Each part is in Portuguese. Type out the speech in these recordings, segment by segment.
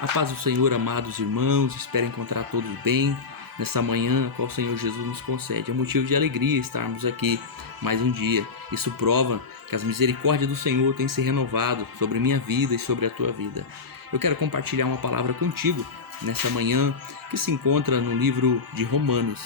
A paz do Senhor, amados irmãos, espero encontrar todos bem nessa manhã a qual o Senhor Jesus nos concede. É motivo de alegria estarmos aqui mais um dia. Isso prova que as misericórdias do Senhor têm se renovado sobre minha vida e sobre a tua vida. Eu quero compartilhar uma palavra contigo nessa manhã que se encontra no livro de Romanos.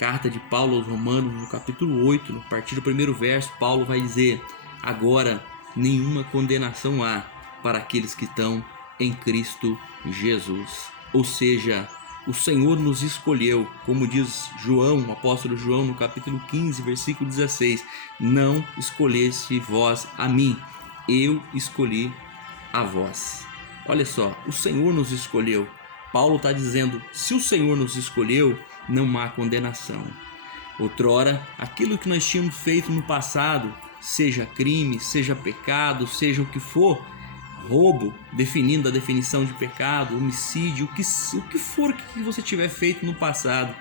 Carta de Paulo aos Romanos, no capítulo 8, a partir do primeiro verso, Paulo vai dizer: agora nenhuma condenação há para aqueles que estão em Cristo Jesus. Ou seja, o Senhor nos escolheu, como diz João, o apóstolo João, no capítulo 15, versículo 16: não escolheste vós a mim, eu escolhi a vós. Olha só, o Senhor nos escolheu. Paulo está dizendo: se o Senhor nos escolheu, não há condenação. Outrora, aquilo que nós tínhamos feito no passado, seja crime, seja pecado, seja o que for, roubo, definindo a definição de pecado, homicídio, o que for que você tiver feito no passado,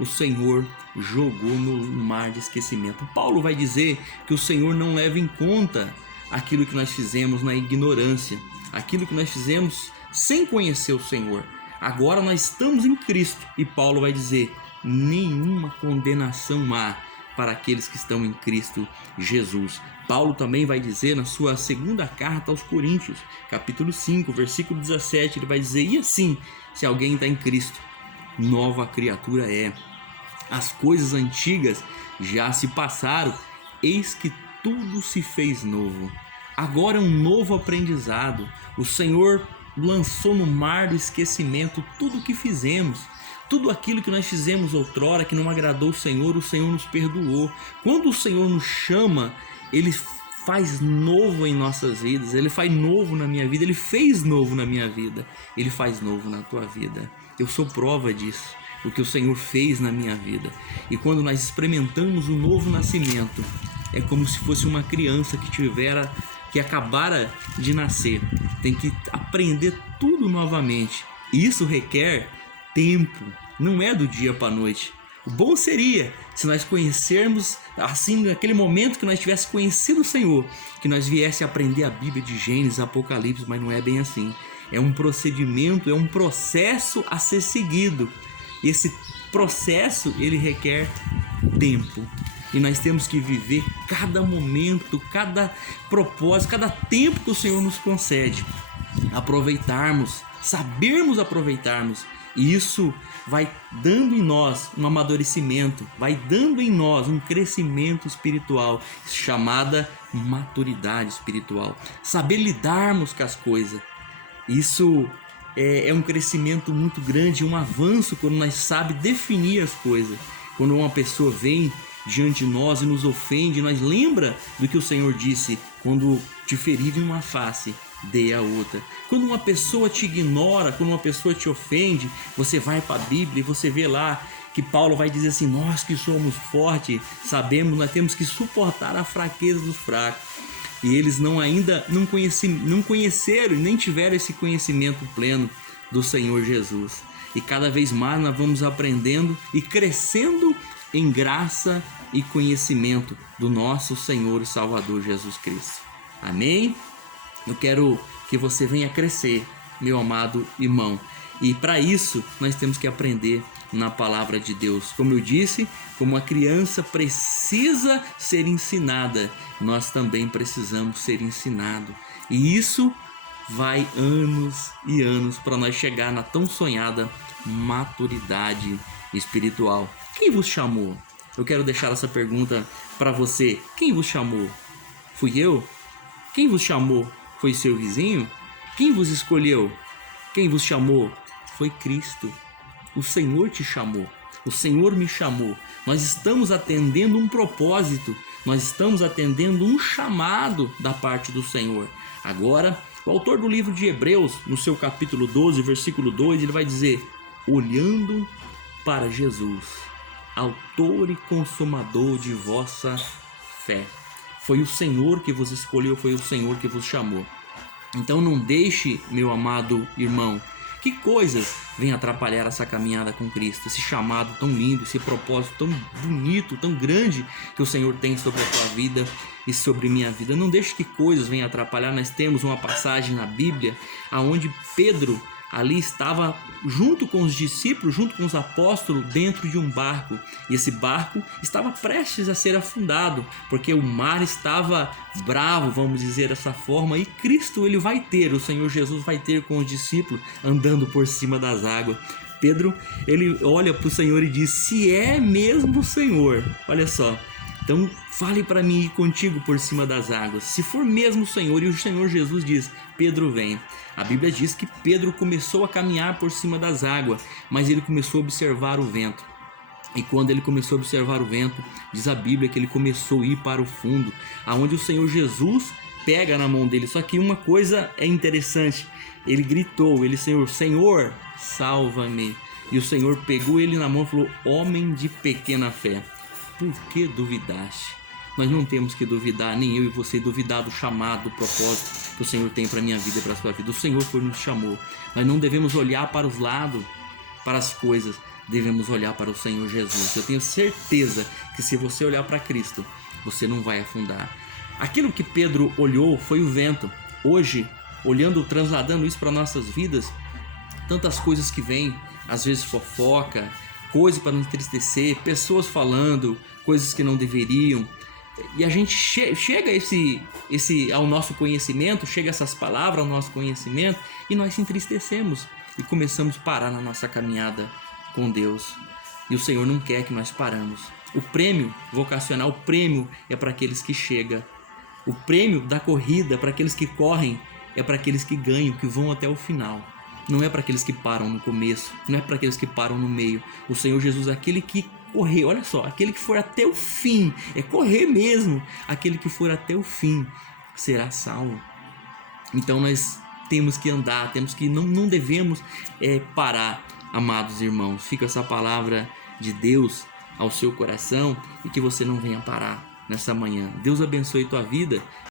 o Senhor jogou no mar de esquecimento. Paulo vai dizer que o Senhor não leva em conta aquilo que nós fizemos na ignorância, aquilo que nós fizemos sem conhecer o Senhor. Agora nós estamos em Cristo e Paulo vai dizer: nenhuma condenação há para aqueles que estão em Cristo Jesus. Paulo também vai dizer na sua segunda carta aos Coríntios, capítulo 5, versículo 17, ele vai dizer: e assim, se alguém está em Cristo, nova criatura é. As coisas antigas já se passaram, eis que tudo se fez novo. Agora é um novo aprendizado. O Senhor lançou no mar do esquecimento tudo o que fizemos. Tudo aquilo que nós fizemos outrora que não agradou o Senhor nos perdoou. Quando o Senhor nos chama, Ele faz novo em nossas vidas. Ele faz novo na minha vida. Ele fez novo na minha vida. Ele faz novo na tua vida. Eu sou prova disso, o que o Senhor fez na minha vida. E quando nós experimentamos o novo nascimento, é como se fosse uma criança que acabara de nascer. Tem que aprender tudo novamente. E isso requer tempo, não é do dia para a noite. O bom seria se nós conhecermos, assim, naquele momento que nós tivéssemos conhecido o Senhor, que nós viesse a aprender a Bíblia de Gênesis, Apocalipse, mas não é bem assim. É um procedimento, é um processo a ser seguido. Esse processo, ele requer tempo. E nós temos que viver cada momento, cada propósito, cada tempo que o Senhor nos concede. Aproveitarmos, sabermos aproveitarmos. E isso vai dando em nós um amadurecimento, vai dando em nós um crescimento espiritual, chamada maturidade espiritual. Saber lidarmos com as coisas. Isso é um crescimento muito grande, um avanço quando nós sabemos definir as coisas. Quando uma pessoa vem diante de nós e nos ofende, nós lembra do que o Senhor disse: quando te ferir em uma face, dê a outra. Quando uma pessoa te ignora, quando uma pessoa te ofende, você vai para a Bíblia e você vê lá que Paulo vai dizer assim: nós que somos fortes, sabemos, nós temos que suportar a fraqueza dos fracos. E eles não conheceram e nem tiveram esse conhecimento pleno do Senhor Jesus. E cada vez mais nós vamos aprendendo e crescendo em graça e conhecimento do nosso Senhor e Salvador Jesus Cristo. Amém? Eu quero que você venha crescer, meu amado irmão. E para isso nós temos que aprender na palavra de Deus. Como eu disse, como a criança precisa ser ensinada, nós também precisamos ser ensinados. E isso vai anos e anos para nós chegar na tão sonhada maturidade espiritual. Quem vos chamou? Eu quero deixar essa pergunta para você. Quem vos chamou? Fui eu? Quem vos chamou? Foi seu vizinho? Quem vos escolheu? Quem vos chamou? Foi Cristo. O Senhor te chamou. O Senhor me chamou. Nós estamos atendendo um propósito. Nós estamos atendendo um chamado da parte do Senhor. Agora, o autor do livro de Hebreus, no seu capítulo 12, versículo 2, ele vai dizer: olhando para Jesus, autor e consumador de vossa fé. Foi o Senhor que vos escolheu, foi o Senhor que vos chamou. Então não deixe, meu amado irmão, que coisas vêm atrapalhar essa caminhada com Cristo, esse chamado tão lindo, esse propósito tão bonito, tão grande que o Senhor tem sobre a tua vida e sobre minha vida. Não deixe que coisas venham atrapalhar. Nós temos uma passagem na Bíblia onde Pedro ali estava junto com os discípulos, junto com os apóstolos, dentro de um barco. E esse barco estava prestes a ser afundado, porque o mar estava bravo, vamos dizer dessa forma. E Cristo, o Senhor Jesus vai ter com os discípulos andando por cima das águas. Pedro, ele olha para o Senhor e diz: se é mesmo o Senhor, olha só, então fale para mim ir contigo por cima das águas. Se for mesmo o Senhor, e o Senhor Jesus diz: Pedro, vem. A Bíblia diz que Pedro começou a caminhar por cima das águas, mas ele começou a observar o vento. E quando ele começou a observar o vento, diz a Bíblia que ele começou a ir para o fundo, aonde o Senhor Jesus pega na mão dele. Só que uma coisa é interessante, ele gritou, Senhor, salva-me. E o Senhor pegou ele na mão e falou: homem de pequena fé, por que duvidaste? Nós não temos que duvidar, nem eu e você duvidar do chamado, do propósito que o Senhor tem para a minha vida e para a sua vida. O Senhor foi nos chamou. Nós não devemos olhar para os lados, para as coisas, devemos olhar para o Senhor Jesus. Eu tenho certeza que se você olhar para Cristo, você não vai afundar. Aquilo que Pedro olhou foi o vento. Hoje, olhando, transladando isso para nossas vidas, tantas coisas que vêm, às vezes fofoca, coisas para nos entristecer, pessoas falando coisas que não deveriam, e a gente chega ao nosso conhecimento, chega essas palavras ao nosso conhecimento, e nós se entristecemos e começamos a parar na nossa caminhada com Deus. E o Senhor não quer que nós paramos. O prêmio vocacional, o prêmio é para aqueles que chegam. O prêmio da corrida, para aqueles que correm, é para aqueles que ganham, que vão até o final. Não é para aqueles que param no começo, não é para aqueles que param no meio. O Senhor Jesus é aquele que correr, olha só, aquele que for até o fim, é correr mesmo. Aquele que for até o fim será salvo. Então nós temos que andar, não devemos parar, amados irmãos. Fica essa palavra de Deus ao seu coração e que você não venha parar nessa manhã. Deus abençoe tua vida.